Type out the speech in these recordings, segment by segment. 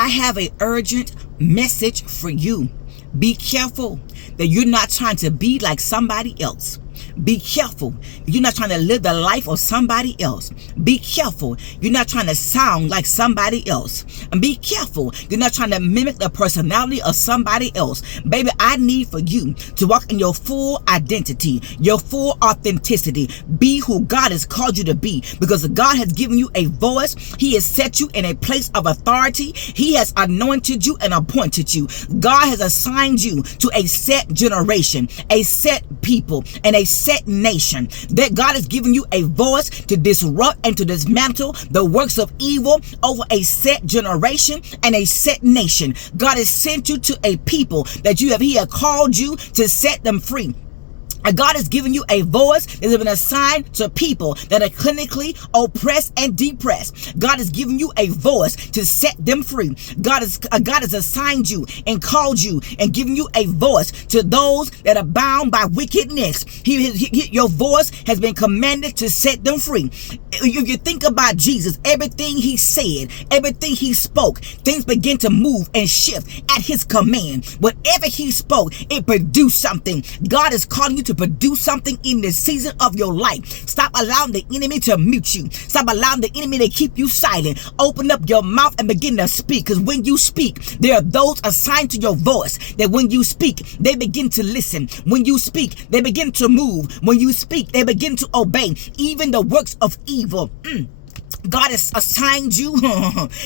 I have an urgent message for you. Be careful that you're not trying to be like somebody else. Be careful. You're not trying to live the life of somebody else. Be careful. You're not trying to sound like somebody else. And be careful. You're not trying to mimic the personality of somebody else. Baby, I need for you to walk in your full identity, your full authenticity. Be who God has called you to be, because God has given you a voice. He has set you in a place of authority. He has anointed you and appointed you. God has assigned you to a set generation, a set people, and a set nation. That God has given you a voice to disrupt and to dismantle the works of evil over a set generation and a set nation. God has sent you to a people that He has called you to set them free. And God has given you a voice that has been assigned to people that are clinically oppressed and depressed. God has given you a voice to set them free. God has assigned you and called you and given you a voice to those that are bound by wickedness. Your voice has been commanded to set them free. If you think about Jesus, everything He said, everything He spoke, things begin to move and shift at His command. Whatever He spoke, it produced something. God is calling you to produce something in this season of your life. Stop allowing the enemy to mute you. Stop allowing the enemy to keep you silent. Open up your mouth and begin to speak, because when you speak, there are those assigned to your voice that when you speak, they begin to listen. When you speak, they begin to move. When you speak, they begin to obey even the works of evil. God has assigned you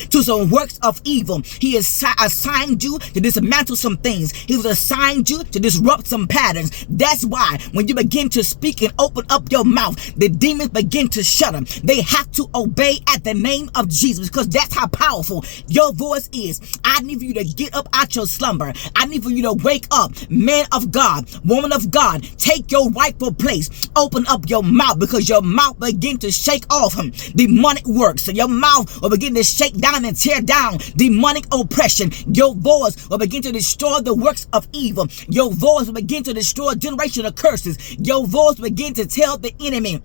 to some works of evil. He has assigned you to dismantle some things. He has assigned you to disrupt some patterns. That's why when you begin to speak and open up your mouth, the demons begin to shut them. They have to obey at the name of Jesus, because that's how powerful your voice is. I need for you to get up out your slumber. I need for you to wake up. Man of God, woman of God, take your rightful place. Open up your mouth, because your mouth begin to shake off demonic works. So your mouth will begin to shake down and tear down demonic oppression. Your voice will begin to destroy the works of evil. Your voice will begin to destroy generational curses. Your voice will begin to tell the enemy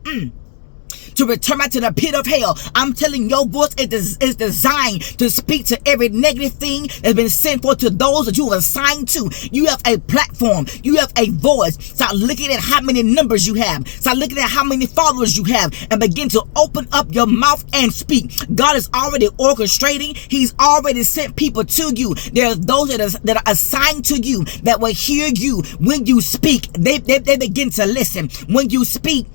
to return back to the pit of hell. I'm telling your voice is designed to speak to every negative thing that's been sent forth to those that you are assigned to. You have a platform. You have a voice. Start looking at how many numbers you have. Start looking at how many followers you have, and begin to open up your mouth and speak. God is already orchestrating. He's already sent people to you. There are those that are assigned to you that will hear you when you speak. They begin to listen. When you speak,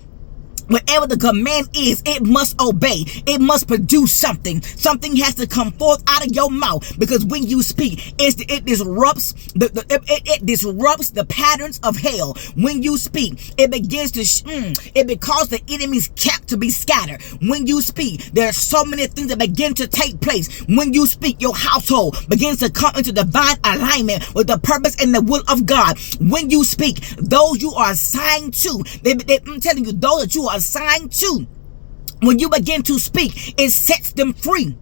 whatever the command is, it must obey. It must produce something. Something has to come forth out of your mouth, because when you speak, it disrupts the patterns of hell. When you speak, it begins to it causes the enemy's camp to be scattered. When you speak, there are so many things that begin to take place. When you speak, your household begins to come into divine alignment with the purpose and the will of God. When you speak, those you are assigned to, I'm telling you, those that you are assigned to, when you begin to speak, it sets them free.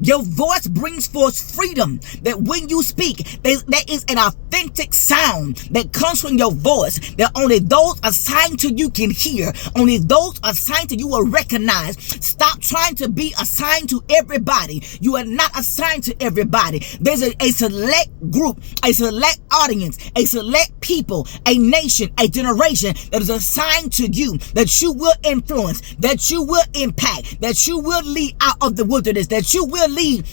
Your voice brings forth freedom. That when you speak, there is an authentic sound that comes from your voice that only those assigned to you can hear. Only those assigned to you will recognize. Stop trying to be assigned to everybody. You are not assigned to everybody. There's a select group, a select audience, a select people, a nation, a generation that is assigned to you, that you will influence, that you will impact, that you will lead out of the wilderness, that you will lead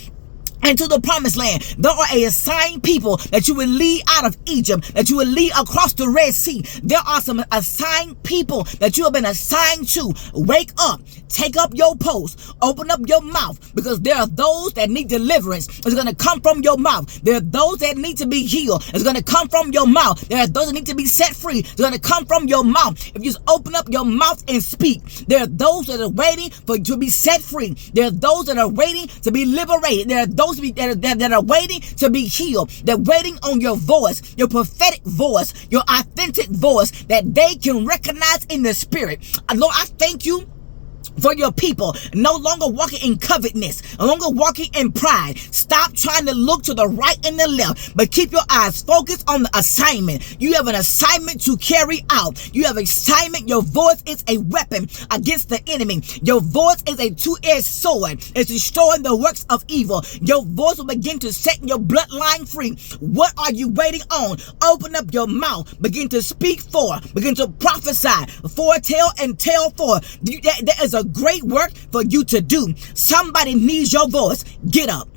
into the promised land. There are a assigned people that you will lead out of Egypt, that you will lead across the Red Sea. There are some assigned people that you have been assigned to. Wake up, take up your post, open up your mouth, because there are those that need deliverance. It's going to come from your mouth. There are those that need to be healed. It's going to come from your mouth. There are those that need to be set free. It's going to come from your mouth. If you just open up your mouth and speak, there are those that are waiting to be set free. There are those that are waiting to be liberated. There are those that are waiting to be healed. They're waiting on your voice, your prophetic voice, your authentic voice that they can recognize in the spirit. Lord, I thank you for your people. No longer walking in covetousness, no longer walking in pride. Stop trying to look to the right and the left, but keep your eyes focused on the assignment. You have an assignment to carry out. You have an assignment. Your voice is a weapon against the enemy. Your voice is a two-edged sword. It's destroying the works of evil. Your voice will begin to set your bloodline free. What are you waiting on? Open up your mouth. Begin to speak for. Begin to prophesy. Foretell and tell for. There is a great work for you to do. Somebody needs your voice. Get up.